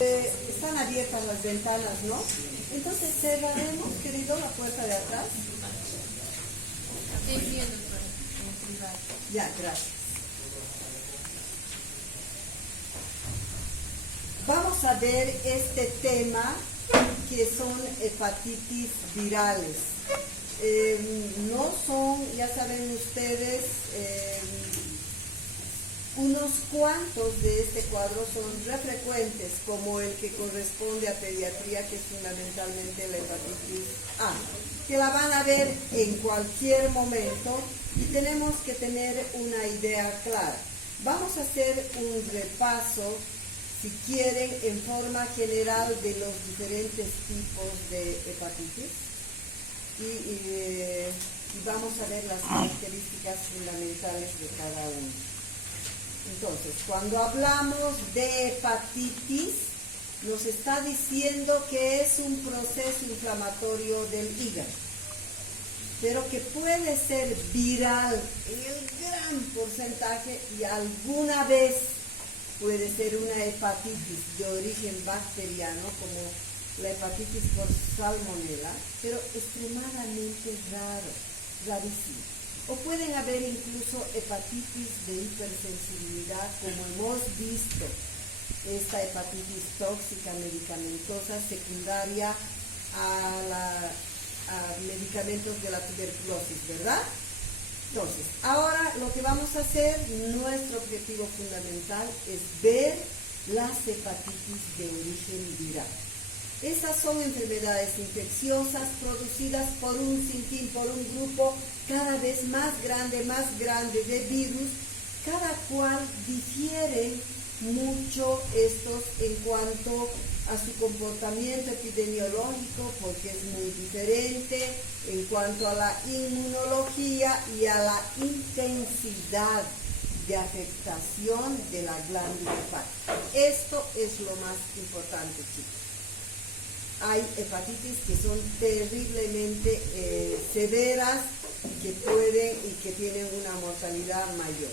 Están abiertas las ventanas, ¿no? Entonces cerraremos, querido, la puerta de atrás. Sí, sí, doctora, en privado. Ya, gracias. Vamos a ver este tema que son hepatitis virales. No son, ya saben ustedes, unos cuantos de este cuadro son re frecuentes, como el que corresponde a pediatría, que es fundamentalmente la hepatitis A, que la van a ver en cualquier momento y tenemos que tener una idea clara. Vamos a hacer un repaso, si quieren, en forma general de los diferentes tipos de hepatitis y vamos a ver las características fundamentales de cada uno. Entonces, cuando hablamos de hepatitis, nos está diciendo que es un proceso inflamatorio del hígado, pero que puede ser viral en el gran porcentaje y alguna vez puede ser una hepatitis de origen bacteriano, como la hepatitis por salmonela, pero extremadamente raro, rarísimo. O pueden haber incluso hepatitis de hipersensibilidad, como hemos visto, esta hepatitis tóxica medicamentosa secundaria a medicamentos de la tuberculosis, ¿verdad? Entonces, ahora lo que vamos a hacer, nuestro objetivo fundamental es ver las hepatitis de origen viral. Esas son enfermedades infecciosas producidas por un sinfín, por un grupo cada vez más grande de virus, cada cual difieren mucho estos en cuanto a su comportamiento epidemiológico, porque es muy diferente, en cuanto a la inmunología y a la intensidad de afectación de la glándula hepática. Esto es lo más importante, chicos. Hay hepatitis que son terriblemente severas y que tienen una mortalidad mayor.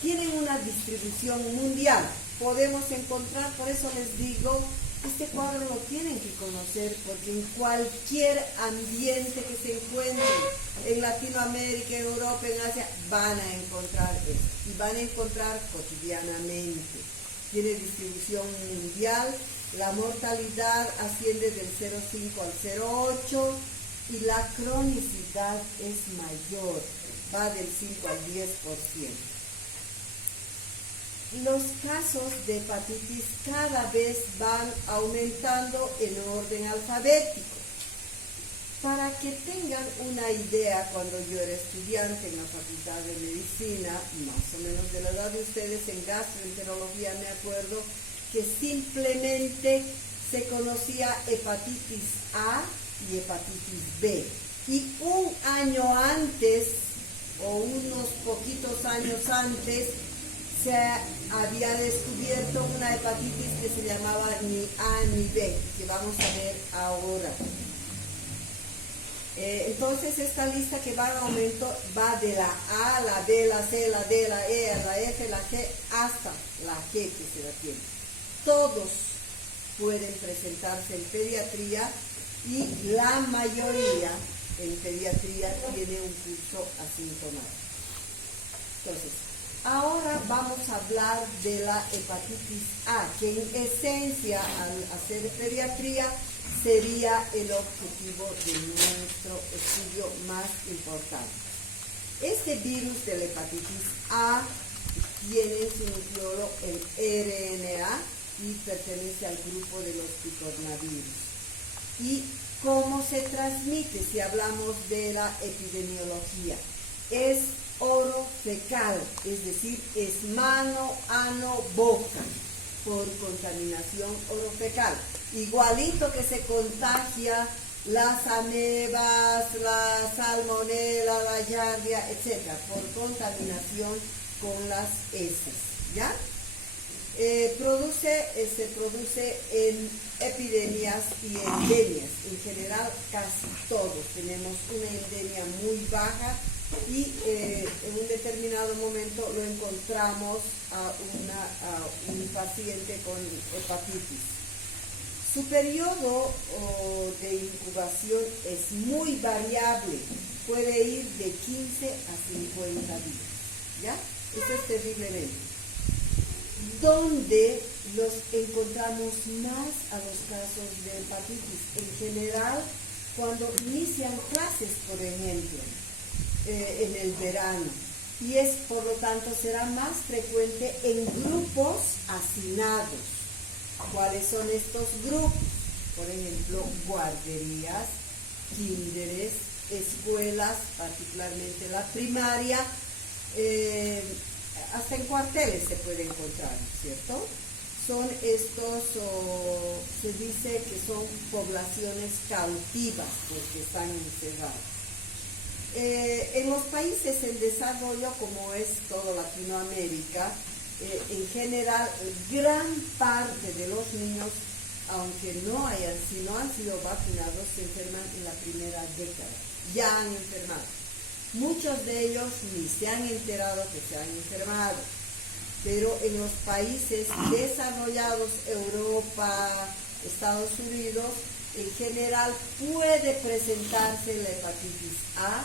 Tienen una distribución mundial. Podemos encontrar, por eso les digo, este cuadro lo tienen que conocer, porque en cualquier ambiente que se encuentren, en Latinoamérica, en Europa, en Asia, van a encontrar esto. Y van a encontrar cotidianamente. Tiene distribución mundial. La mortalidad asciende del 0,5 al 0,8 y la cronicidad es mayor, va del 5 al 10%. Los casos de hepatitis cada vez van aumentando en orden alfabético. Para que tengan una idea, cuando yo era estudiante en la Facultad de Medicina, más o menos de la edad de ustedes, en gastroenterología me acuerdo que simplemente se conocía hepatitis A y hepatitis B. Y un año antes, o unos poquitos años antes, se había descubierto una hepatitis que se llamaba ni A ni B, que vamos a ver ahora. Entonces esta lista que va en aumento va de la A, la B, la C, la D, la E, la F, la G, hasta la G que se la tiene. Todos pueden presentarse en pediatría y la mayoría en pediatría tiene un curso asintomático. Entonces, ahora vamos a hablar de la hepatitis A, que en esencia al hacer pediatría sería el objetivo de nuestro estudio más importante. Este virus de la hepatitis A tiene en su nucleolo el RNA y pertenece al grupo de los picornavirus. ¿Y cómo se transmite si hablamos de la epidemiología? Es orofecal, es decir, es mano, ano, boca, por contaminación orofecal. Igualito que se contagia las amebas, la salmonela, la giardia, etc., por contaminación con las heces, ¿ya? Se produce en epidemias y endemias. En general, casi todos tenemos una endemia muy baja y en un determinado momento lo encontramos a un paciente con hepatitis. Su periodo de incubación es muy variable, puede ir de 15 a 50 días, ¿ya? Eso es terriblemente. ¿Dónde los encontramos más a los casos de hepatitis? En general, cuando inician clases, por ejemplo, en el verano. Y es, por lo tanto, será más frecuente en grupos hacinados. ¿Cuáles son estos grupos? Por ejemplo, guarderías, kinderes, escuelas, particularmente la primaria, hasta en cuarteles se puede encontrar, ¿cierto? Son estos, se dice que son poblaciones cautivas porque están encerradas. En los países en desarrollo, como es toda Latinoamérica, en general, gran parte de los niños, aunque si no han sido vacunados, se enferman en la primera década. Ya han enfermado. Muchos de ellos ni se han enterado que se han enfermado. Pero en los países desarrollados, Europa, Estados Unidos, en general puede presentarse la hepatitis A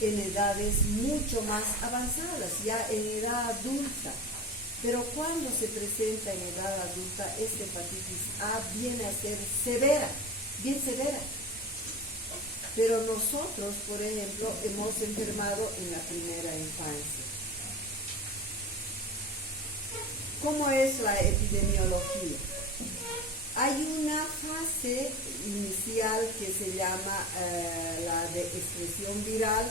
en edades mucho más avanzadas, ya en edad adulta. Pero cuando se presenta en edad adulta, esta hepatitis A viene a ser severa, bien severa. Pero nosotros, por ejemplo, hemos enfermado en la primera infancia. ¿Cómo es la epidemiología? Hay una fase inicial que se llama la de expresión viral,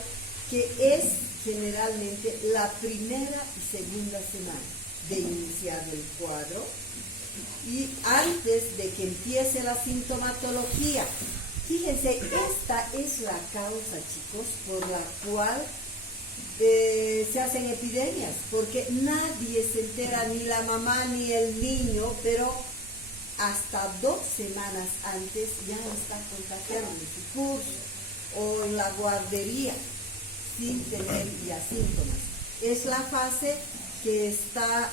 que es generalmente la primera y segunda semana de iniciar el cuadro, y antes de que empiece la sintomatología. Fíjense, esta es la causa, chicos, por la cual se hacen epidemias, porque nadie se entera, ni la mamá ni el niño, pero hasta 2 semanas antes ya está contagiando en su curso o en la guardería sin tener ya síntomas. Es la fase que está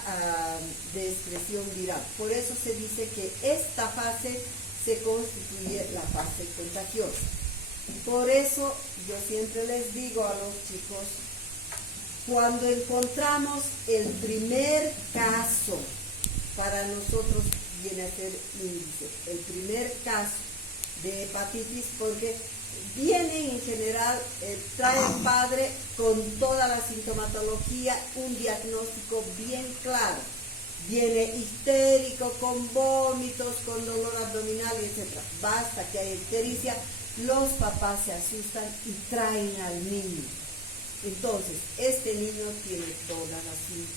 de expresión viral. Por eso se dice que esta fase se constituye la fase contagiosa. Por eso yo siempre les digo a los chicos, cuando encontramos el primer caso, para nosotros viene a ser índice, el primer caso de hepatitis, porque vienen en general, trae el padre con toda la sintomatología, un diagnóstico bien claro. Viene histérico, con vómitos, con dolor abdominal, etc. Basta que haya ictericia, los papás se asustan y traen al niño. Entonces, este niño tiene todas los síntomas.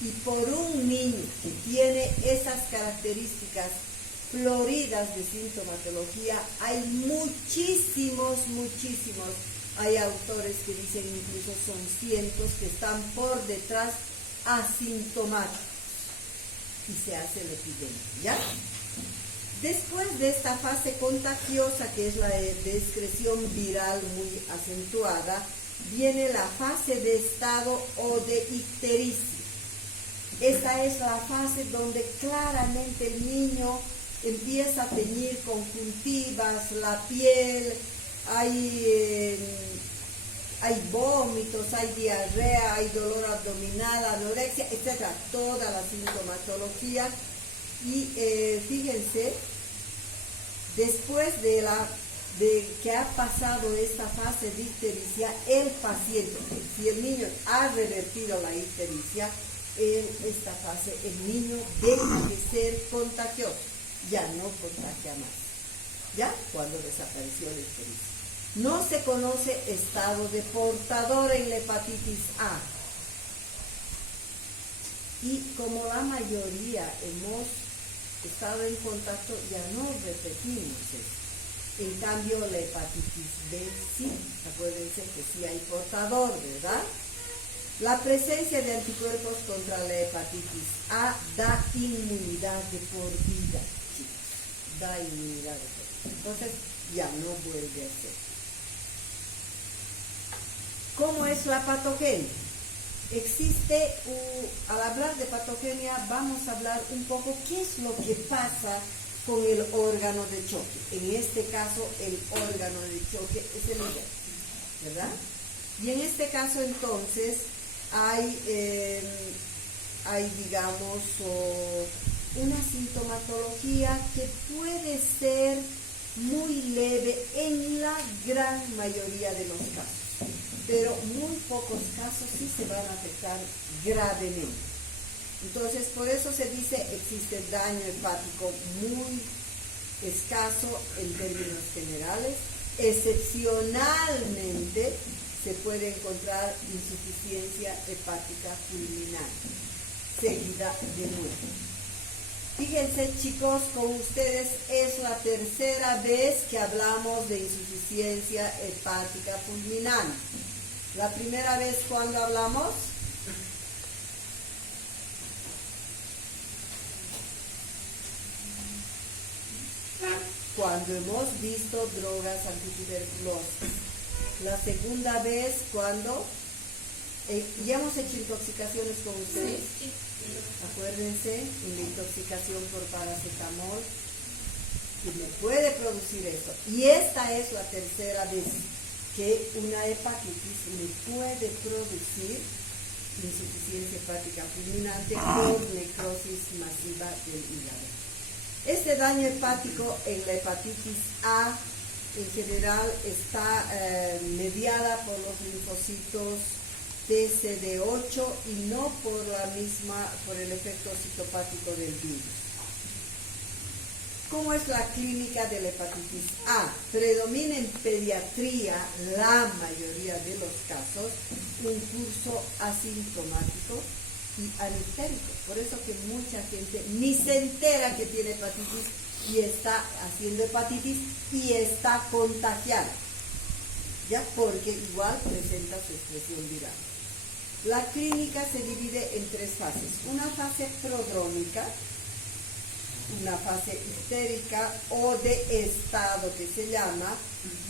Y por un niño que tiene esas características floridas de sintomatología, hay muchísimos, hay autores que dicen incluso son cientos que están por detrás asintomáticos y se hace la epidemia, ¿ya? Después de esta fase contagiosa, que es la de excreción viral muy acentuada, viene la fase de estado o de ictericia. Esa es la fase donde claramente el niño empieza a teñir conjuntivas, la piel, hay vómitos, hay diarrea, hay dolor abdominal, anorexia, etc. Toda la sintomatología. Y fíjense, después de que ha pasado esta fase de ictericia, el paciente, si el niño ha revertido la ictericia, en esta fase el niño deja de ser contagioso, ya no contagia más, ya cuando desapareció la ictericia. No se conoce estado de portador en la hepatitis A. Y como la mayoría hemos estado en contacto, ya no repetimos eso. En cambio, la hepatitis B sí, acuérdense que sí hay portador, ¿verdad? La presencia de anticuerpos contra la hepatitis A da inmunidad de por vida, chicos. Da inmunidad de por vida. Entonces, ya no vuelve a ser. ¿Cómo es la patogenia? al hablar de patogenia, vamos a hablar un poco qué es lo que pasa con el órgano de choque. En este caso, el órgano de choque es el hígado, ¿verdad? Y en este caso, entonces, hay digamos, una sintomatología que puede ser muy leve en la gran mayoría de los casos, pero muy pocos casos sí se van a afectar gravemente. Entonces, por eso se dice existe daño hepático muy escaso en términos generales. Excepcionalmente se puede encontrar insuficiencia hepática fulminante, seguida de muerte. Fíjense, chicos, con ustedes es la tercera vez que hablamos de insuficiencia hepática fulminante. La primera vez, ¿cuándo hablamos? Cuando hemos visto drogas antituberculosas. La segunda vez, ¿cuándo? Ya hemos hecho intoxicaciones con ustedes. Sí. Acuérdense, en la intoxicación por paracetamol, que me puede producir esto. Y esta es la tercera vez que una hepatitis me puede producir insuficiencia hepática fulminante por necrosis masiva del hígado. Este daño hepático en la hepatitis A en general está mediada por los linfocitos TCD8 y no por el efecto citopático del virus. ¿Cómo es la clínica de la hepatitis A? Predomina en pediatría, la mayoría de los casos, un curso asintomático y anestérico. Por eso que mucha gente ni se entera que tiene hepatitis y está haciendo hepatitis y está contagiada, ya porque igual presenta su expresión viral. La clínica se divide en tres fases: una fase prodrómica, una fase histérica o de estado que se llama,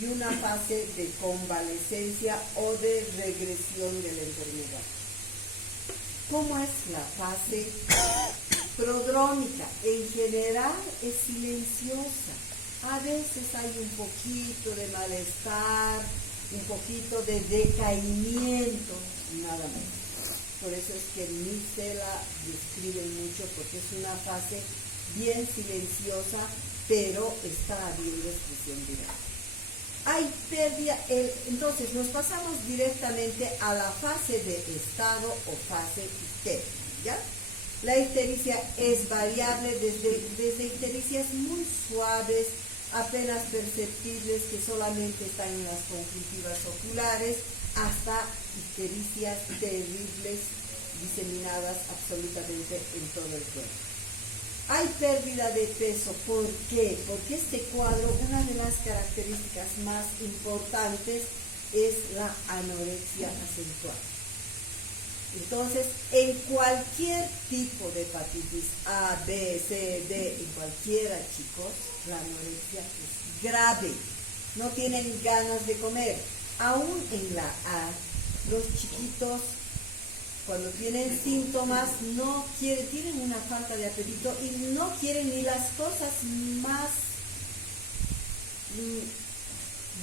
y una fase de convalescencia o de regresión de la enfermedad. ¿Cómo es la fase prodrómica? En general es silenciosa. A veces hay un poquito de malestar, un poquito de decaimiento, nada más. Por eso es que ni se la describen mucho, porque es una fase bien silenciosa, pero está habiendo expresión viral. Hay pérdida, entonces nos pasamos directamente a la fase de estado o fase histérica, ¿ya? La ictericia es variable desde ictericias muy suaves, apenas perceptibles, que solamente están en las conjuntivas oculares, hasta ictericias terribles diseminadas absolutamente en todo el cuerpo. Hay pérdida de peso. ¿Por qué? Porque este cuadro, una de las características más importantes es la anorexia acentuada. Entonces, en cualquier tipo de hepatitis A, B, C, D, en cualquiera, chicos, la anorexia es grave. No tienen ganas de comer. Aún en la A, los chiquitos, cuando tienen síntomas, no quieren, tienen una falta de apetito y no quieren ni las cosas más,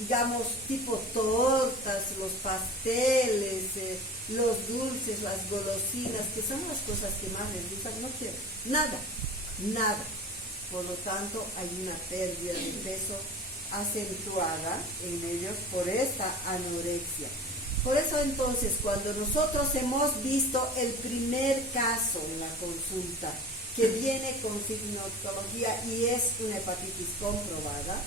digamos, tipo tortas, los pasteles, los dulces, las golosinas, que son las cosas que más les gustan, no quieren nada. Por lo tanto, hay una pérdida de peso acentuada en ellos por esta anorexia. Por eso entonces, cuando nosotros hemos visto el primer caso en la consulta, que viene con sintomatología y es una hepatitis comprobada,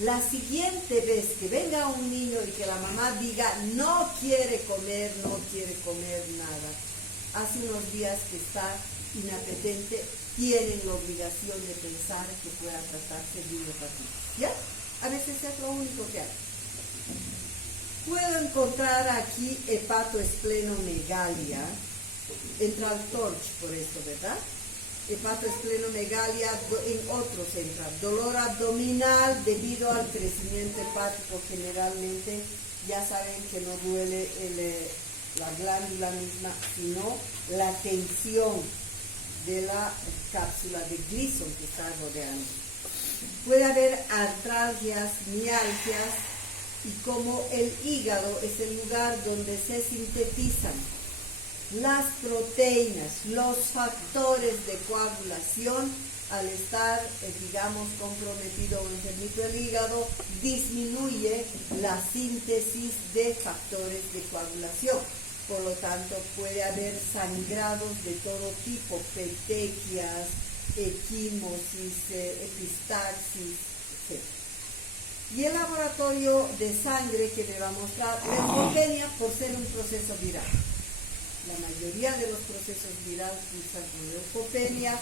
la siguiente vez que venga un niño y que la mamá diga no quiere comer nada, hace unos días que está inapetente, tienen la obligación de pensar que pueda tratarse de una hepatitis, ¿ya? A veces es lo único que hay. Puedo encontrar aquí hepatoesplenomegalia, entra al torch por esto, ¿verdad? Hepatoesplenomegalia, en otros entra dolor abdominal debido al crecimiento hepático. Generalmente ya saben que no duele la glándula misma, sino la tensión de la cápsula de Gleason que está rodeando. Puede haber artralgias, mialgias, y como el hígado es el lugar donde se sintetizan las proteínas, los factores de coagulación, al estar, digamos, comprometido o enfermito el hígado, disminuye la síntesis de factores de coagulación. Por lo tanto, puede haber sangrados de todo tipo, petequias, equimosis, epistaxis, etc. Y el laboratorio de sangre que me va a mostrar leucopenia por ser un proceso viral. La mayoría de los procesos virales cursan con leucopenia,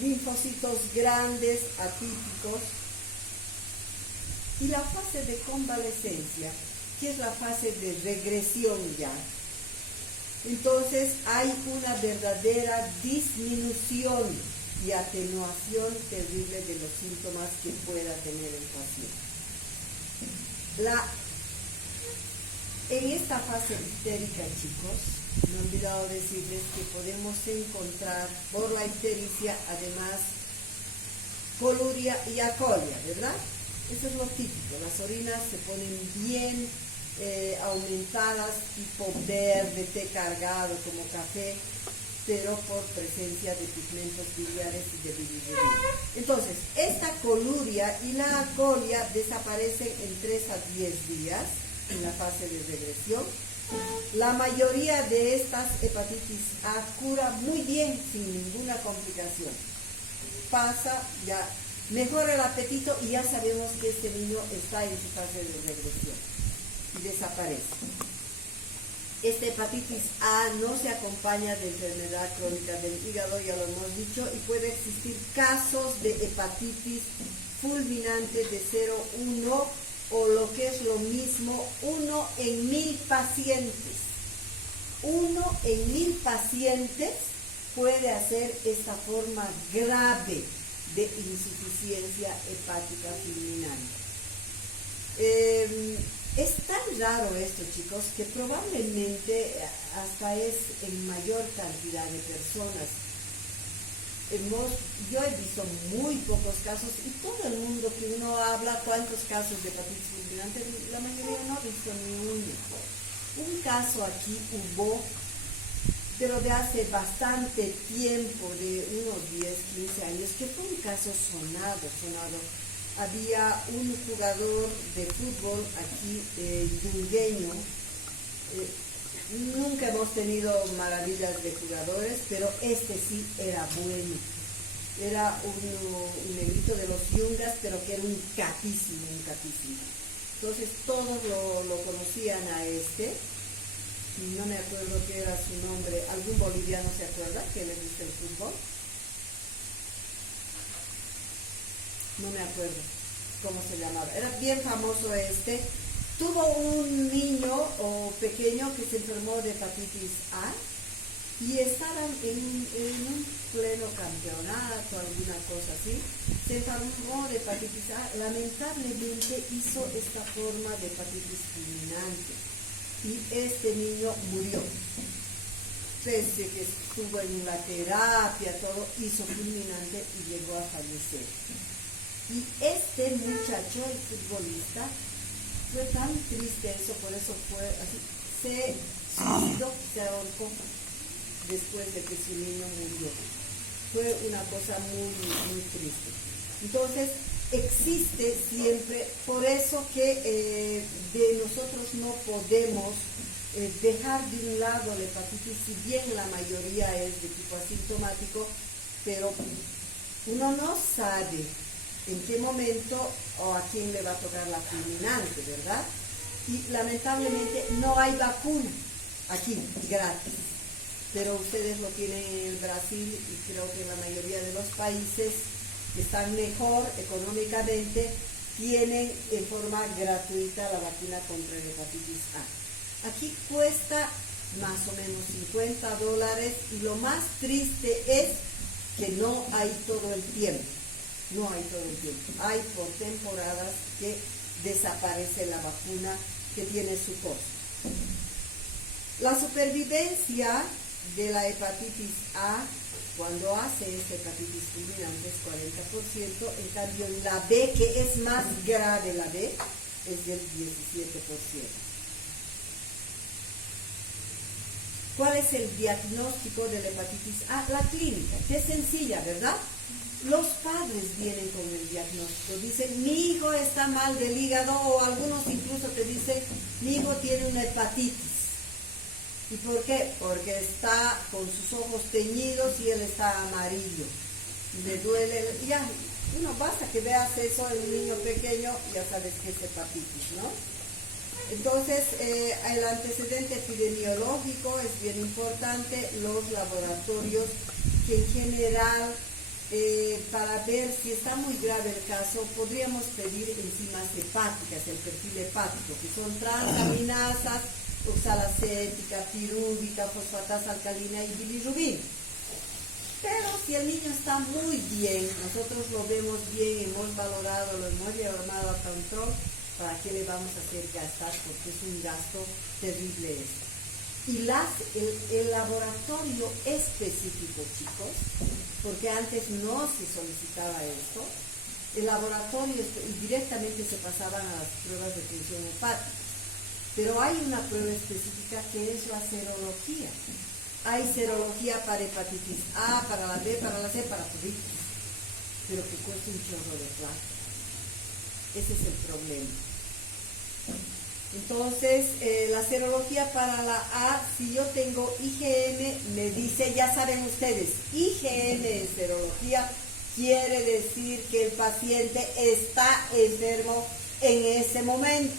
linfocitos grandes, atípicos. Y la fase de convalescencia, que es la fase de regresión ya. Entonces hay una verdadera disminución y atenuación terrible de los síntomas que pueda tener el paciente. En esta fase ictérica, chicos, me he olvidado decirles que podemos encontrar por la ictericia, además, coluria y acolia, ¿verdad? Eso es lo típico. Las orinas se ponen bien aumentadas, tipo verde, té cargado, como café, pero por presencia de pigmentos biliares y de bilirrubina. Entonces, esta coluria y la acolia desaparecen en 3 a 10 días en la fase de regresión. La mayoría de estas hepatitis A cura muy bien, sin ninguna complicación. Pasa, ya mejora el apetito y ya sabemos que este niño está en su fase de regresión y desaparece. Esta hepatitis A no se acompaña de enfermedad crónica del hígado, ya lo hemos dicho, y puede existir casos de hepatitis fulminante de 0,1 o lo que es lo mismo, 1 en 1000 pacientes. 1 en 1000 pacientes puede hacer esta forma grave de insuficiencia hepática fulminante. Es tan raro esto, chicos, que probablemente hasta es en mayor cantidad de personas. Yo he visto muy pocos casos y todo el mundo que uno habla, ¿cuántos casos de hepatitis fulminante? La mayoría no ha visto ni uno. Un caso aquí hubo, pero de hace bastante tiempo, de unos 10, 15 años, que fue un caso sonado. Había un jugador de fútbol aquí, yungueño. Nunca hemos tenido maravillas de jugadores, pero este sí era bueno. Era un negrito de los yungas, pero que era un capísimo. Entonces todos lo conocían a este. No me acuerdo qué era su nombre. ¿Algún boliviano se acuerda que le gusta el fútbol? No me acuerdo cómo se llamaba. Era bien famoso este. Tuvo un niño pequeño que se enfermó de hepatitis A y estaban en un pleno campeonato, alguna cosa así. Se enfermó de hepatitis A. Lamentablemente hizo esta forma de hepatitis fulminante y este niño murió. Pese que estuvo en la terapia, todo, hizo fulminante y llegó a fallecer. Y este muchacho, el futbolista, fue tan triste eso, por eso fue así, se suicidó, se ahorcó después de que su niño murió. Fue una cosa muy, muy triste. Entonces, existe siempre, por eso que de nosotros no podemos dejar de un lado la hepatitis, si bien la mayoría es de tipo asintomático, pero uno no sabe en qué momento o a quién le va a tocar la fulminante, ¿verdad? Y lamentablemente no hay vacuna aquí, gratis. Pero ustedes lo tienen en el Brasil y creo que la mayoría de los países que están mejor económicamente tienen en forma gratuita la vacuna contra la hepatitis A. Aquí cuesta más o menos $50 y lo más triste es que no hay todo el tiempo. No hay todo el tiempo. Hay por temporadas que desaparece la vacuna que tiene su costo. La supervivencia de la hepatitis A Cuando hace esta hepatitis fulminante es 40%, en cambio la B, que es más grave la B, es del 17%. ¿Cuál es el diagnóstico de la hepatitis A? La clínica, que es sencilla, ¿verdad? Los padres vienen con el diagnóstico, dicen, mi hijo está mal del hígado, o algunos incluso te dicen, mi hijo tiene una hepatitis. ¿Y por qué? Porque está con sus ojos teñidos y él está amarillo. Le duele, ya, basta que veas eso en un niño pequeño, ya sabes que es hepatitis, ¿no? Entonces, el antecedente epidemiológico es bien importante, los laboratorios que en general, para ver si está muy grave el caso, podríamos pedir enzimas hepáticas, el perfil hepático, que son transaminasas, oxalacética, pirúvica, fosfatasa alcalina y bilirrubina. Pero si el niño está muy bien, nosotros lo vemos bien, hemos valorado, lo hemos llevado a control, ¿para qué le vamos a hacer gastar? Porque es un gasto terrible esto. Y el laboratorio específico, chicos, porque antes no se solicitaba esto, el laboratorio directamente se pasaban a las pruebas de función hepática. Pero hay una prueba específica que es la serología. Hay serología para hepatitis A, para la B, para la C, para colitis, pero que cuesta un chorro de plata. Ese es el problema. Entonces, la serología para la A, si yo tengo IgM, me dice, ya saben ustedes, IgM en serología quiere decir que el paciente está enfermo en ese momento.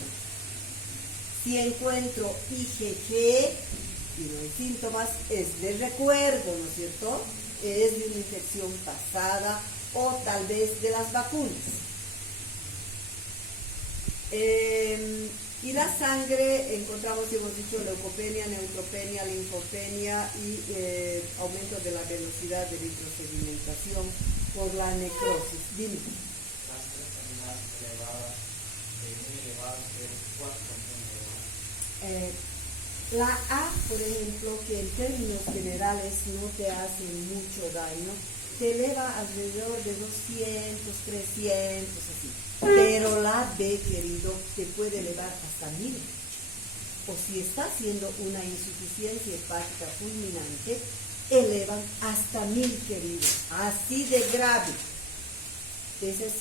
Si encuentro IgG y no hay síntomas, es de recuerdo, ¿no es cierto? Es de una infección pasada o tal vez de las vacunas. Y la sangre, encontramos, hemos dicho, leucopenia, neutropenia, linfopenia y aumento de la velocidad de microsedimentación por la necrosis. Dime. La A, por ejemplo, que en términos generales no te hace mucho daño, te eleva alrededor de 200, 300, así. Pero la B, querido, te puede elevar hasta 1000. O si está haciendo una insuficiencia hepática fulminante, elevan hasta 1000, querido. Así de grave. Esa es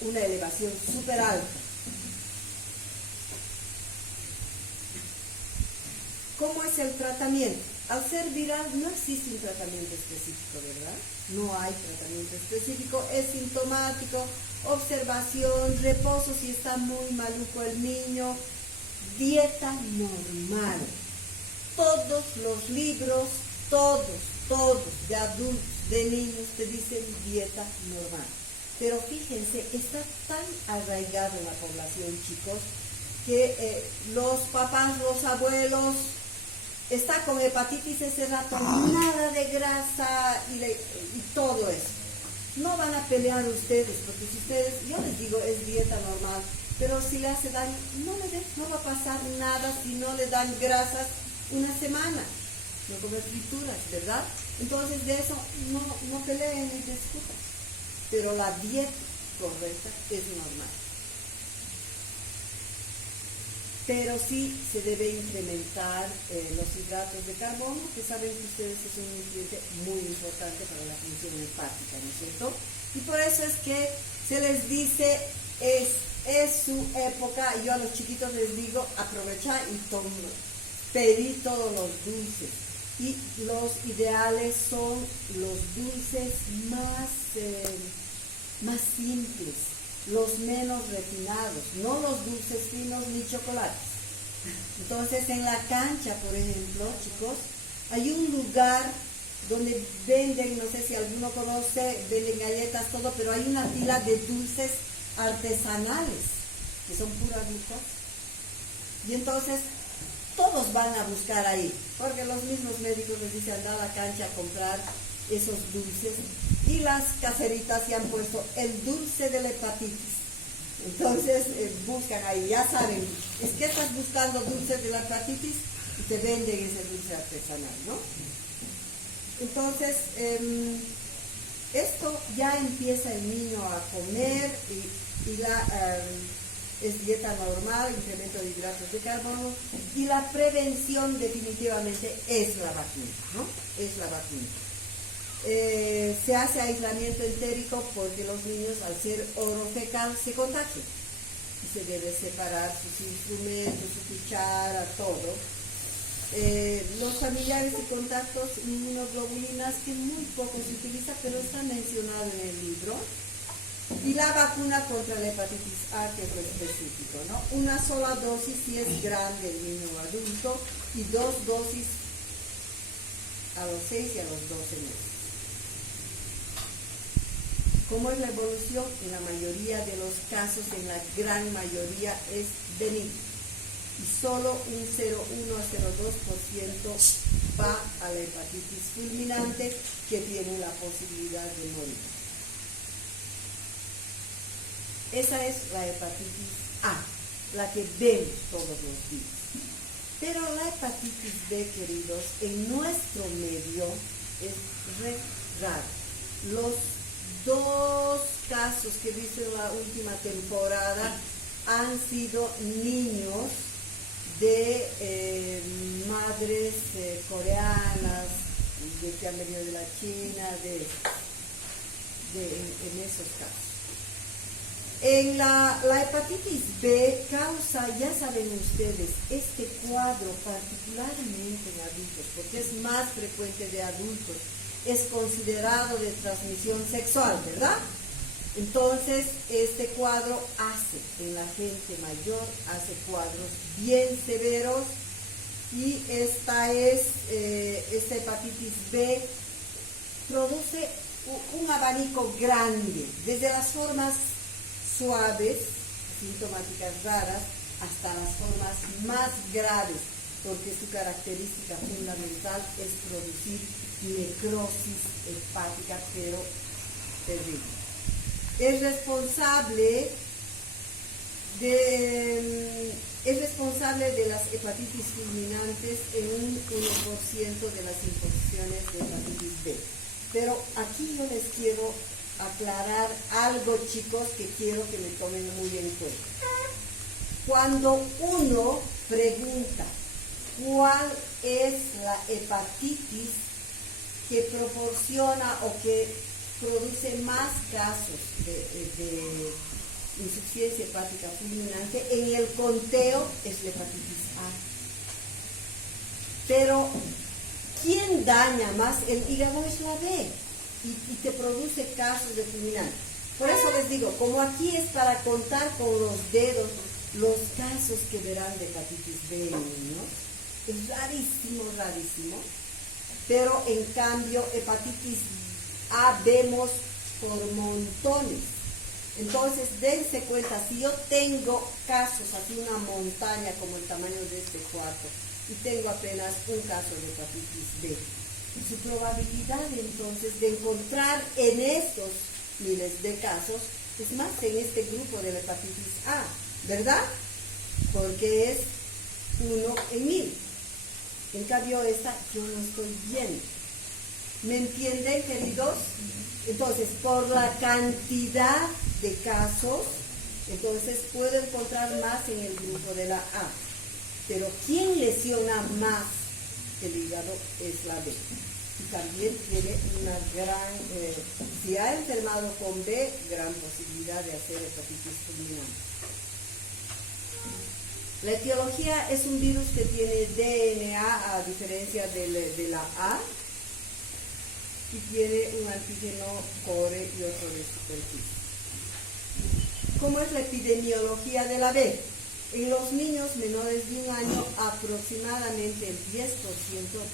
una elevación súper alta. ¿Cómo es el tratamiento? Al ser viral no existe un tratamiento específico, ¿verdad? No hay tratamiento específico, es sintomático, observación, reposo si está muy maluco el niño, dieta normal. Todos los libros, todos, de adultos, de niños, te dicen dieta normal. Pero fíjense, está tan arraigado en la población, chicos, que los papás, los abuelos, está con hepatitis ese rato, nada de grasa y todo eso. No van a pelear ustedes, porque si ustedes, yo les digo, es dieta normal, pero si le hace daño, no va a pasar nada si no le dan grasas una semana. No comer frituras, ¿verdad? Entonces de eso no peleen ni discutan. Pero la dieta correcta es normal. Pero sí se debe incrementar los hidratos de carbono, que saben que ustedes es un nutriente muy importante para la función hepática, ¿no es cierto? Y por eso es que se les dice, es su época, yo a los chiquitos les digo, aprovechar y pedir todos los dulces. Y los ideales son los dulces más simples, los menos refinados, no los dulces finos ni chocolates. Entonces en la cancha, por ejemplo, chicos, hay un lugar donde venden, no sé si alguno conoce, venden galletas, todo, pero hay una fila de dulces artesanales, que son pura glucosa. Y entonces todos van a buscar ahí, porque los mismos médicos les dicen, anda a la cancha a comprar esos dulces, y las caseritas se han puesto el dulce de la hepatitis. Entonces buscan ahí, ya saben, es que estás buscando dulces de la hepatitis y te venden ese dulce artesanal, ¿no? Entonces, esto ya empieza el niño a comer es dieta normal, incremento de hidratos de carbono, y la prevención definitivamente es la vacuna, ¿no? Es la vacuna. Se hace aislamiento entérico porque los niños al ser orofecal se contagian y se debe separar sus instrumentos, su cuchara, todo. Los familiares y contactos, inmunoglobulinas, que muy poco se utiliza, pero está mencionado en el libro. Y la vacuna contra la hepatitis A, que es lo específico, ¿no? Una sola dosis si es grande el niño o adulto, y 2 dosis a los 6 y a los 12 meses. ¿Cómo es la evolución? En la mayoría de los casos, en la gran mayoría, es benigna. Y solo un 0,1 a 0,2% va a la hepatitis fulminante, que tiene la posibilidad de morir. Esa es la hepatitis A, la que vemos todos los días. Pero la hepatitis B, queridos, en nuestro medio es re raro. Los 2 casos que he visto en la última temporada han sido niños de madres coreanas, de que han venido de la China, en esos casos. En la hepatitis B causa, ya saben ustedes, este cuadro particularmente en adultos, porque es más frecuente de adultos, es considerado de transmisión sexual, ¿verdad? Entonces, este cuadro en la gente mayor, hace cuadros bien severos, y esta hepatitis B produce un abanico grande, desde las formas suaves, sintomáticas raras, hasta las formas más graves, porque su característica fundamental es producir necrosis hepática, pero terrible. Es responsable de las hepatitis fulminantes en un 1% de las infecciones de hepatitis B. Pero aquí yo les quiero aclarar algo, chicos, que quiero que me tomen muy en cuenta. Cuando uno pregunta cuál es la hepatitis que proporciona o que produce más casos de insuficiencia hepática fulminante, en el conteo es la hepatitis A. Pero, ¿quién daña más el hígado? Es la B. Y te produce casos de fulminante. Por eso les digo, como aquí es para contar con los dedos los casos que verán de hepatitis B en niños, es rarísimo, rarísimo, pero en cambio hepatitis A vemos por montones. Entonces dense cuenta, si yo tengo casos así, una montaña como el tamaño de este cuarto, y tengo apenas un caso de hepatitis B, su probabilidad entonces de encontrar en estos miles de casos es más en este grupo de la hepatitis A, ¿verdad? Porque es 1 en 1000. En cambio esta yo no estoy viendo. ¿Me entienden, queridos? Entonces, por la cantidad de casos, entonces puedo encontrar más en el grupo de la A. Pero ¿quién lesiona más el hígado? Es la B. Y también tiene una gran, si ha enfermado con B, gran posibilidad de hacer hepatitis fulminante. La etiología es un virus que tiene DNA a diferencia de la A, y tiene un antígeno core y otro de superficie. ¿Cómo es la epidemiología de la B? En los niños menores de 1 año, aproximadamente el 10%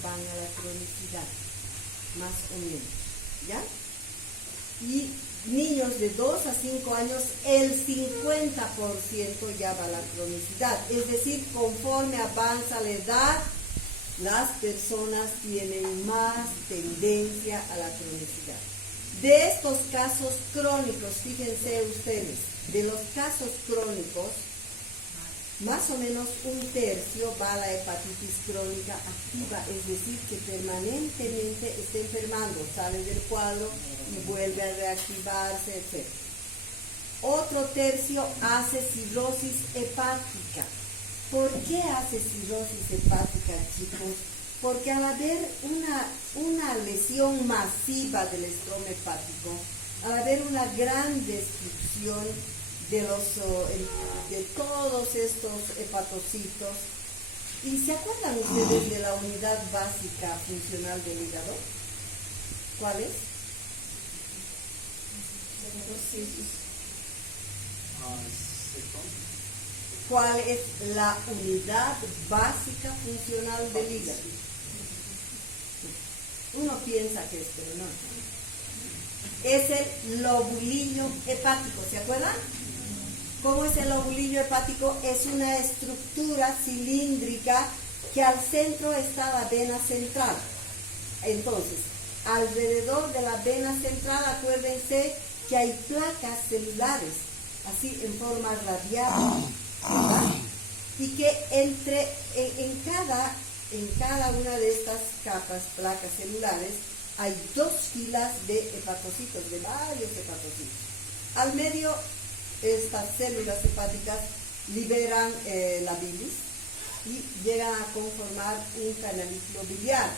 van a la cronicidad, más o menos, ¿ya? Y niños de 2 a 5 años, el 50% ya va a la cronicidad. Es decir, conforme avanza la edad, las personas tienen más tendencia a la cronicidad. De estos casos crónicos, fíjense ustedes, de los casos crónicos, más o menos un tercio va a la hepatitis crónica activa, es decir, que permanentemente está enfermando, sale del cuadro y vuelve a reactivarse, etc. Otro tercio hace cirrosis hepática. ¿Por qué hace cirrosis hepática, chicos? Porque al haber una lesión masiva del estroma hepático, al haber una gran destrucción de todos estos hepatocitos, ¿y se acuerdan ustedes de la unidad básica funcional del hígado? ¿Cuál es? ¿Cuál es la unidad básica funcional del hígado? Uno piensa que es, pero no. Es el lobulillo hepático, ¿se acuerdan? ¿Cómo es el lobulillo hepático? Es una estructura cilíndrica que al centro está la vena central. Entonces, alrededor de la vena central, acuérdense que hay placas celulares, así en forma radial, ¿verdad? Y que en cada una de estas capas, placas celulares, hay dos filas de hepatocitos, de varios hepatocitos. Al medio, estas células hepáticas liberan la bilis y llegan a conformar un canalito biliar.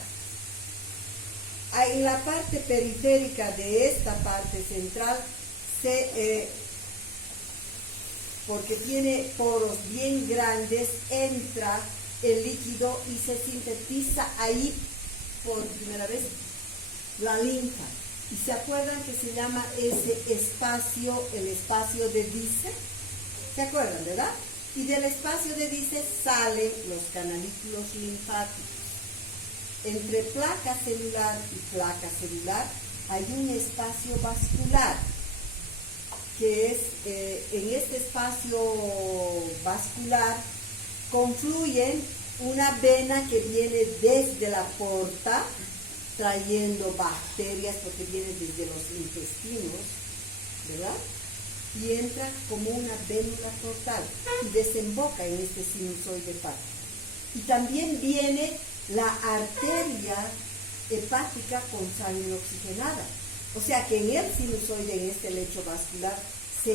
En la parte periférica de esta parte central, porque tiene poros bien grandes, entra el líquido y se sintetiza ahí por primera vez la linfa. ¿Y se acuerdan que se llama ese espacio el espacio de Dice? ¿Se acuerdan, verdad? Y del espacio de Dice salen los canalículos linfáticos. Entre placa celular y placa celular hay un espacio vascular, que es, en este espacio vascular confluyen una vena que viene desde la porta, trayendo bacterias porque viene desde los intestinos, ¿verdad? Y entra como una vénula portal y desemboca en este sinusoide hepático. Y también viene la arteria hepática con sangre oxigenada. O sea que en el sinusoide, en este lecho vascular, se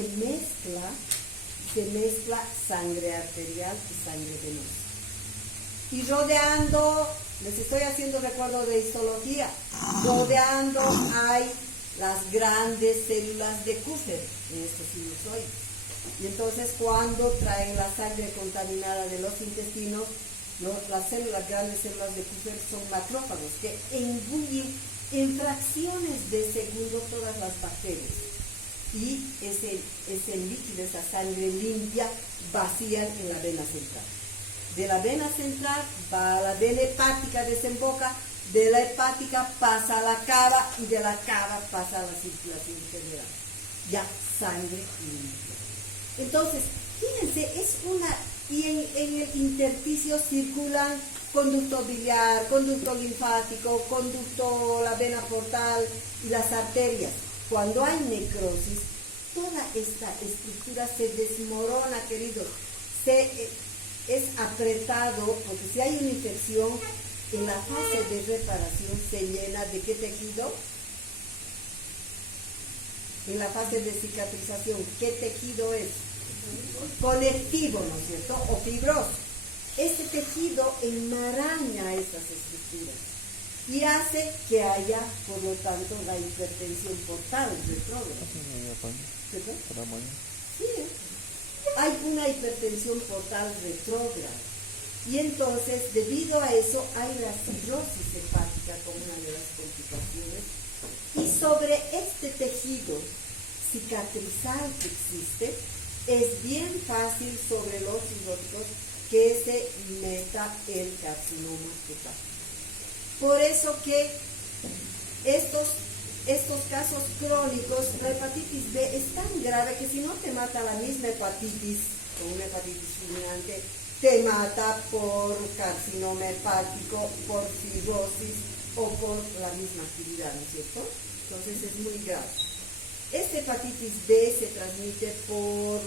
mezcla sangre arterial y sangre venosa. Y rodeando, les estoy haciendo recuerdo de histología, rodeando hay las grandes células de Kupffer en estos sinusoides. Y entonces cuando traen la sangre contaminada de los intestinos, las grandes células de Kupffer son macrófagos que engullen en fracciones de segundo todas las bacterias. Y ese líquido, esa sangre limpia, vacían en la vena central. De la vena central va a la vena hepática, desemboca, de la hepática pasa a la cava y de la cava pasa a la circulación general. Ya, sangre limpia. Entonces, fíjense, y en el intersticio circulan conducto biliar, conducto linfático, la vena portal y las arterias. Cuando hay necrosis, toda esta estructura se desmorona, queridos. Es apretado, porque si hay una infección, en la fase de reparación se llena de ¿qué tejido? En la fase de cicatrización, ¿qué tejido es? Conectivo, ¿no es cierto? O fibroso. Este tejido enmaraña esas estructuras y hace que haya, por lo tanto, la hipertensión portal retrógrada. ¿Perdón? Sí, hay una hipertensión portal retrógrada. Y entonces, debido a eso, hay la cirrosis hepática como una de las complicaciones. Y sobre este tejido cicatrizal que existe, es bien fácil sobre los cirróticos que se meta el carcinoma hepático. Por eso que estos casos crónicos, la hepatitis B es tan grave que si no te mata la misma hepatitis, o una hepatitis fulminante, te mata por carcinoma hepático, por cirrosis o por la misma actividad, ¿no es cierto? Entonces es muy grave. Esta hepatitis B se transmite por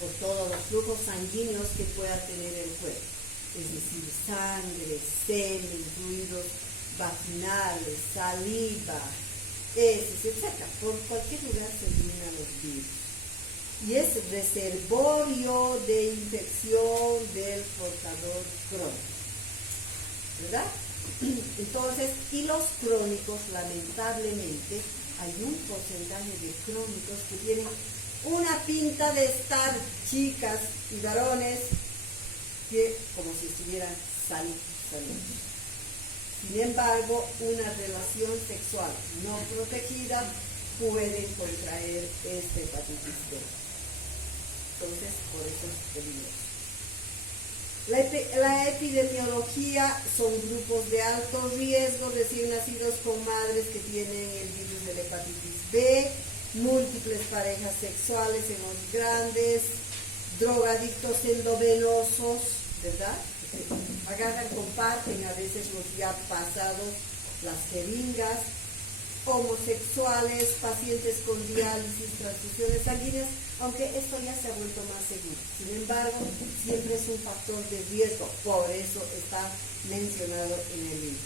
por todos los flujos sanguíneos que pueda tener el cuerpo, es decir, sangre, semen, fluidos vaginales, saliva, heces, etc. Por cualquier lugar se eliminan los virus. Y es reservorio de infección del portador crónico, ¿verdad? Entonces, y los crónicos, lamentablemente, hay un porcentaje de crónicos que tienen una pinta de estar chicas y varones que como si estuvieran salidos. Sin embargo, una relación sexual no protegida puede contraer esta hepatitis B. Entonces, por eso es peligroso. La epidemiología son grupos de alto riesgo, recién nacidos con madres que tienen el virus de la hepatitis B, múltiples parejas sexuales en los grandes, drogadictos endovenosos, ¿verdad? Agarran, comparten a veces los ya pasados, las jeringas, homosexuales, pacientes con diálisis, transfusiones sanguíneas, aunque esto ya se ha vuelto más seguro. Sin embargo, siempre es un factor de riesgo, por eso está mencionado en el libro.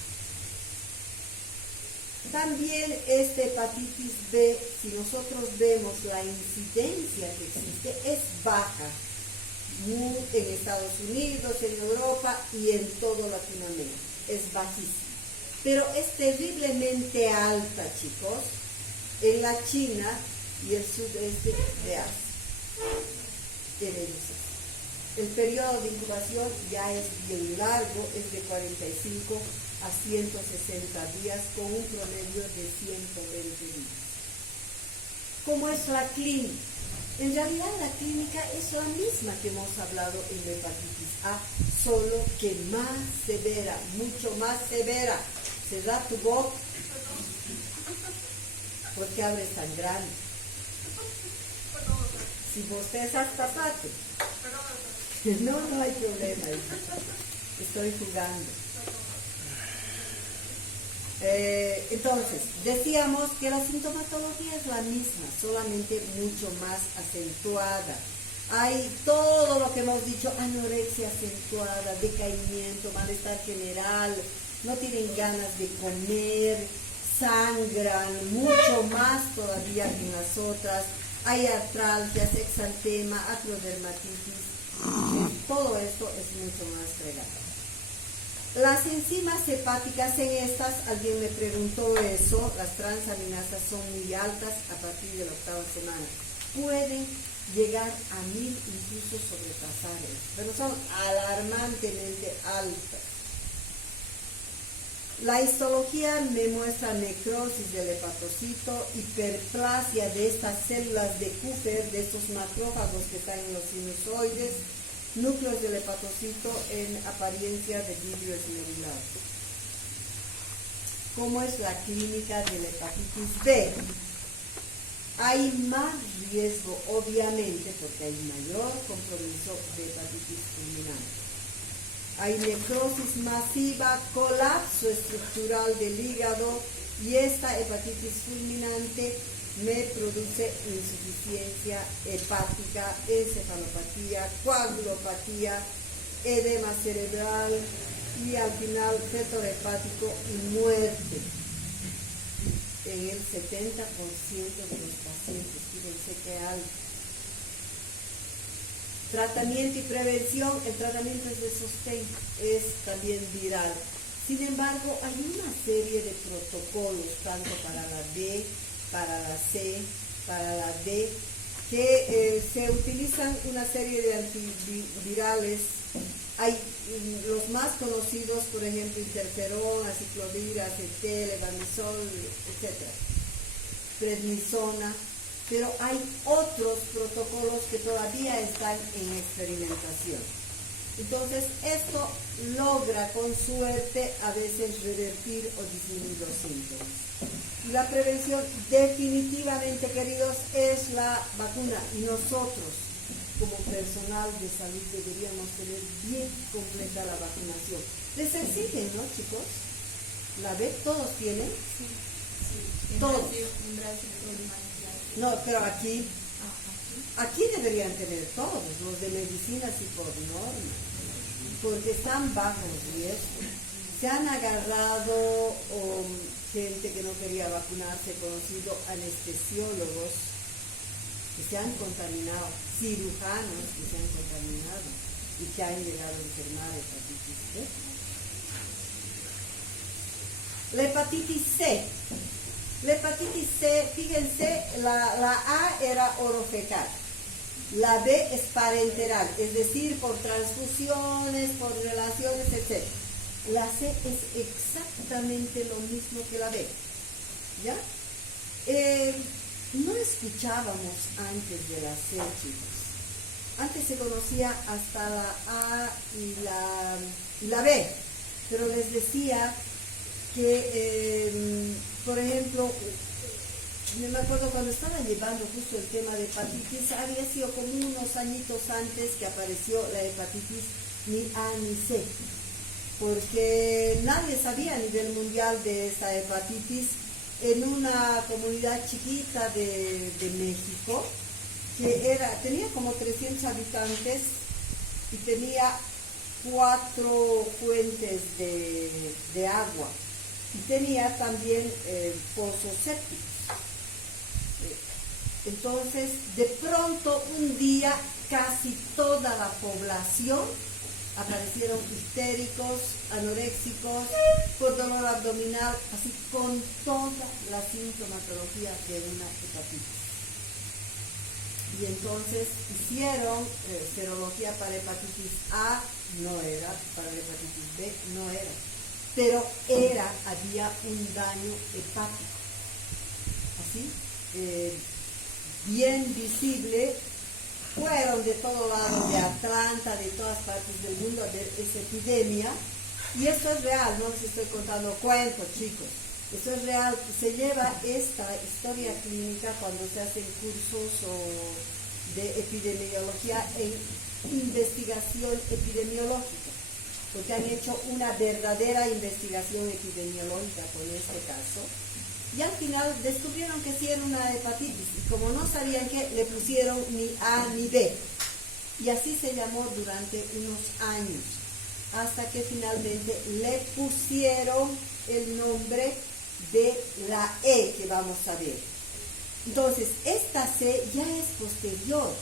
También esta hepatitis B, si nosotros vemos la incidencia que existe, es baja en Estados Unidos, en Europa y en todo Latinoamérica. Es bajísima. Pero es terriblemente alta, chicos, en la China y el sudeste de Asia. El periodo de incubación ya es bien largo, es de 45 a 160 días con un promedio de 120 días. ¿Cómo es la clínica? En realidad la clínica es la misma que hemos hablado en la hepatitis A, solo que más severa, mucho más severa. ¿Se da tu boca? ¿Por qué abres tan grande? Si vos pesas, tapate. No hay problema. Estoy jugando. Entonces, decíamos que la sintomatología es la misma, solamente mucho más acentuada. Hay todo lo que hemos dicho, anorexia acentuada, decaimiento, malestar general, no tienen ganas de comer, sangran mucho más todavía que en las otras, hay artralgias, exantema, acrodermatitis, todo esto es mucho más fregado. Las enzimas hepáticas en estas, alguien me preguntó eso, las transaminasas son muy altas a partir de la 8ª semana. Pueden llegar a 1000, incluso sobrepasar eso, pero son alarmantemente altas. La histología me muestra necrosis del hepatocito, hiperplasia de estas células de Kupffer, de estos macrófagos que están en los sinusoides, núcleos del hepatocito en apariencia de vidrio esmerilado. ¿Cómo es la clínica de la hepatitis B? Hay más riesgo, obviamente, porque hay mayor compromiso de hepatitis fulminante. Hay necrosis masiva, colapso estructural del hígado y esta hepatitis fulminante me produce insuficiencia hepática, encefalopatía, coagulopatía, edema cerebral y al final feto hepático y muerte en el 70% de los pacientes. Fíjense qué alto. Tratamiento y prevención, el tratamiento es de sostén, es también viral. Sin embargo, hay una serie de protocolos, tanto para la B, para la C, para la D, que se utilizan una serie de antivirales. Hay los más conocidos, por ejemplo, interferón, aciclovir, acetel, levamisol, etc. Prednisona. Pero hay otros protocolos que todavía están en experimentación. Entonces, esto logra con suerte a veces revertir o disminuir los síntomas. La prevención definitivamente, queridos, es la vacuna y nosotros como personal de salud deberíamos tener bien completa la vacunación. Les exigen, ¿no, chicos? ¿La B todos tienen? Sí. Todos. En Brasil, No, pero aquí Aquí deberían tener todos, los de medicina sí por norma, porque están bajo riesgo. Se han agarrado gente que no quería vacunarse, conocido anestesiólogos que se han contaminado, cirujanos que se han contaminado y que han llegado a enfermar de hepatitis C. La hepatitis C. La hepatitis C, fíjense, la A era orofecal, la B es parenteral, es decir, por transfusiones, por relaciones, etc. La C es exactamente lo mismo que la B, ¿ya? No escuchábamos antes de la C, chicos. Antes se conocía hasta la A y la B, pero les decía que, por ejemplo, me acuerdo cuando estaba llevando justo el tema de hepatitis, había sido como unos añitos antes que apareció la hepatitis ni A ni C, porque nadie sabía a nivel mundial de esta hepatitis en una comunidad chiquita de México, que tenía como 300 habitantes y tenía 4 fuentes de agua y tenía también pozos sépticos. Entonces, de pronto, un día, casi toda la población aparecieron histéricos, anoréxicos, por dolor abdominal, así con toda la sintomatología de una hepatitis. Y entonces hicieron serología para hepatitis A, no era, para la hepatitis B, no era, pero había un daño hepático, así, bien visible. Fueron de todo lado, de Atlanta, de todas partes del mundo a ver esa epidemia. Y esto es real, no les estoy contando cuentos, chicos. Esto es real. Se lleva esta historia clínica cuando se hacen cursos de epidemiología en investigación epidemiológica, porque han hecho una verdadera investigación epidemiológica con este caso. Y al final descubrieron que sí era una hepatitis, y como no sabían qué, le pusieron ni A ni B. Y así se llamó durante unos años, hasta que finalmente le pusieron el nombre de la E que vamos a ver. Entonces, esta C ya es posterior.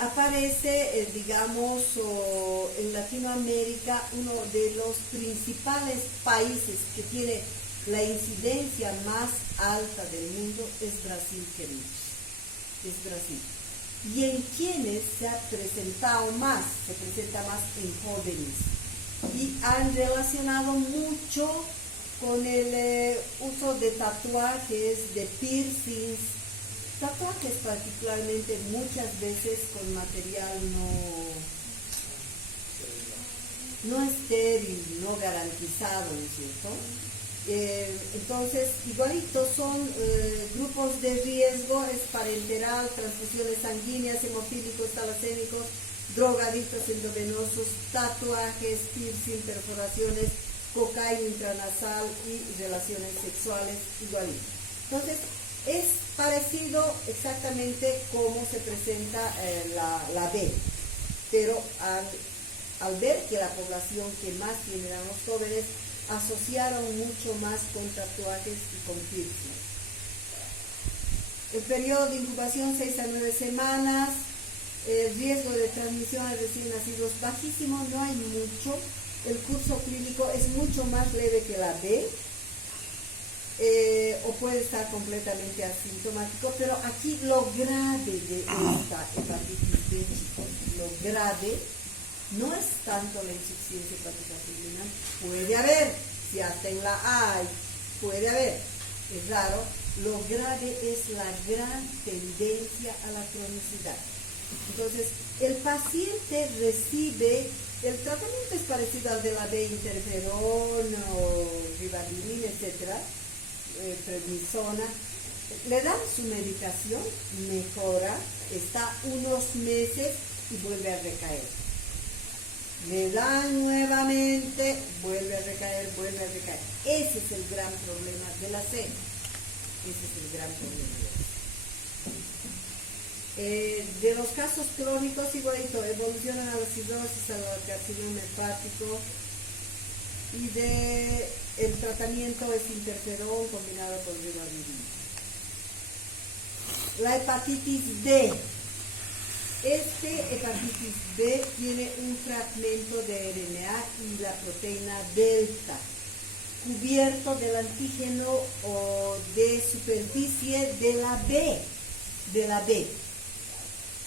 Aparece, digamos, en Latinoamérica, uno de los principales países que tiene la incidencia más alta del mundo es Brasil, queridos. Es Brasil. Y en quienes se presenta más en jóvenes. Y han relacionado mucho con el uso de tatuajes, de piercings, tatuajes particularmente muchas veces con material no estéril, no garantizado, ¿no es cierto? Entonces, igualito son grupos de riesgo, es parenteral, transfusiones sanguíneas, hemofílicos, talasémicos, drogadictos endovenosos, tatuajes, piercing, perforaciones, cocaína intranasal y relaciones sexuales, igualito. Entonces, es parecido exactamente como se presenta la B, pero al ver que la población que más tiene eran los jóvenes, asociaron mucho más con tatuajes y con piercing. El periodo de incubación 6 a 9 semanas, el riesgo de transmisión a recién nacidos bajísimo, no hay mucho. El curso clínico es mucho más leve que la B, o puede estar completamente asintomático, pero aquí lo grave de esta hepatitis B, chicos, lo grave no es tanto la insuficiencia hepática pulmonar, puede haber, si hasta en la A puede haber, es raro, lo grave es la gran tendencia a la cronicidad. Entonces, el paciente recibe, el tratamiento es parecido al de la B, interferón o ribavirin, etcétera, prednisona, le dan su medicación, mejora, está unos meses y vuelve a recaer. Le dan nuevamente, vuelve a recaer. Ese es el gran problema de la C. Ese es el gran problema de la C. De los casos crónicos, igualito, evolucionan a la cirrosis, al carcinoma hepático, y el tratamiento es interferón combinado con ribavirin. La hepatitis B. Hepatitis B tiene un fragmento de RNA y la proteína delta, cubierto del antígeno o de superficie de la B.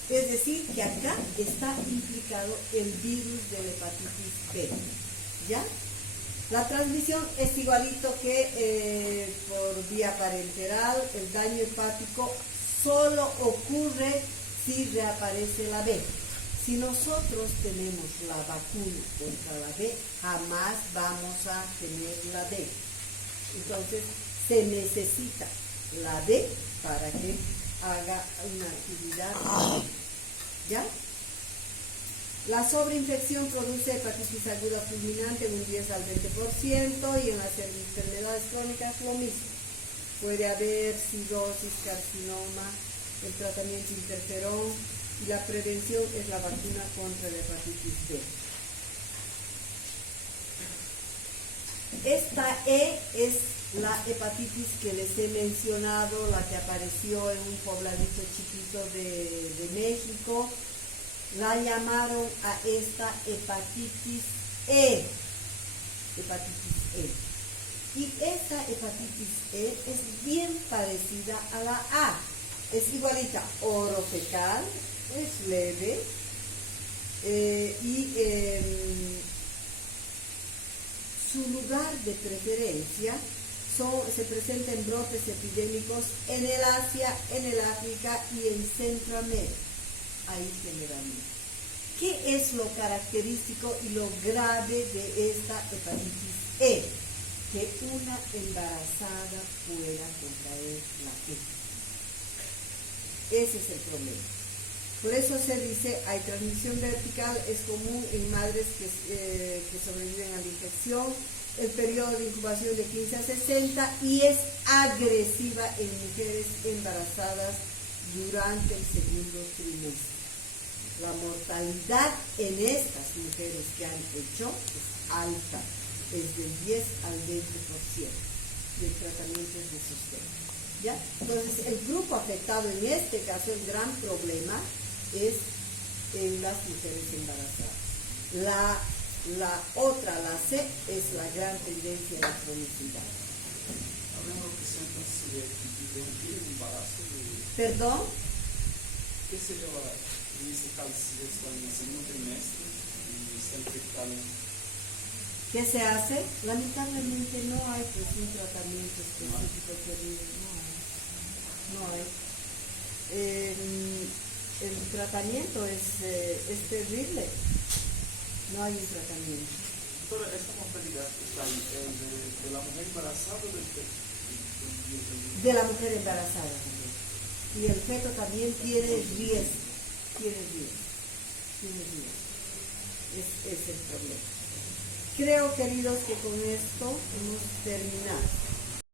Es decir, que acá está implicado el virus de la hepatitis B. ¿Ya? La transmisión es igualito que por vía parenteral. El daño hepático solo ocurre si reaparece la B. Si nosotros tenemos la vacuna contra la B, jamás vamos a tener la B. Entonces, se necesita la B para que haga una actividad. ¿Ya? La sobreinfección produce hepatitis aguda fulminante un 10 al 20%, y en las enfermedades crónicas lo mismo. Puede haber cirrosis, carcinoma, el tratamiento interferón, y la prevención es la vacuna contra la hepatitis B. Esta E es la hepatitis que les he mencionado, la que apareció en un pobladito chiquito de México. La llamaron a esta hepatitis E. Hepatitis E. Y esta hepatitis E es bien parecida a la A. Es igualita, oro fecal, es leve, su lugar de preferencia se presenta en brotes epidémicos en el Asia, en el África y en Centroamérica. Ahí generalmente. ¿Qué es lo característico y lo grave de esta hepatitis E? Que una embarazada pueda contraer la E. Ese es el problema. Por eso se dice, hay transmisión vertical, es común en madres que sobreviven a la infección, el periodo de incubación de 15 a 60, y es agresiva en mujeres embarazadas durante el segundo trimestre. La mortalidad en estas mujeres que han hecho es alta, es del 10 al 20%, y el tratamiento es de sustento. ¿Ya? Entonces, el grupo afectado en este caso, el gran problema es en las mujeres embarazadas. La otra, la C, es la gran tendencia de cronicidad. Hablando que se interrumpir el embarazo. ¿Perdón? ¿Qué sería en este caso si está en el segundo trimestre y está infectado? ¿Qué se hace? Lamentablemente no hay pues un tratamiento específico que no hay. El tratamiento es terrible. No hay un tratamiento. Pero esta mortalidad está de la mujer embarazada o del feto? De la mujer embarazada también. Y el feto también tiene riesgo. Es el problema. Creo, queridos, que con esto hemos terminado.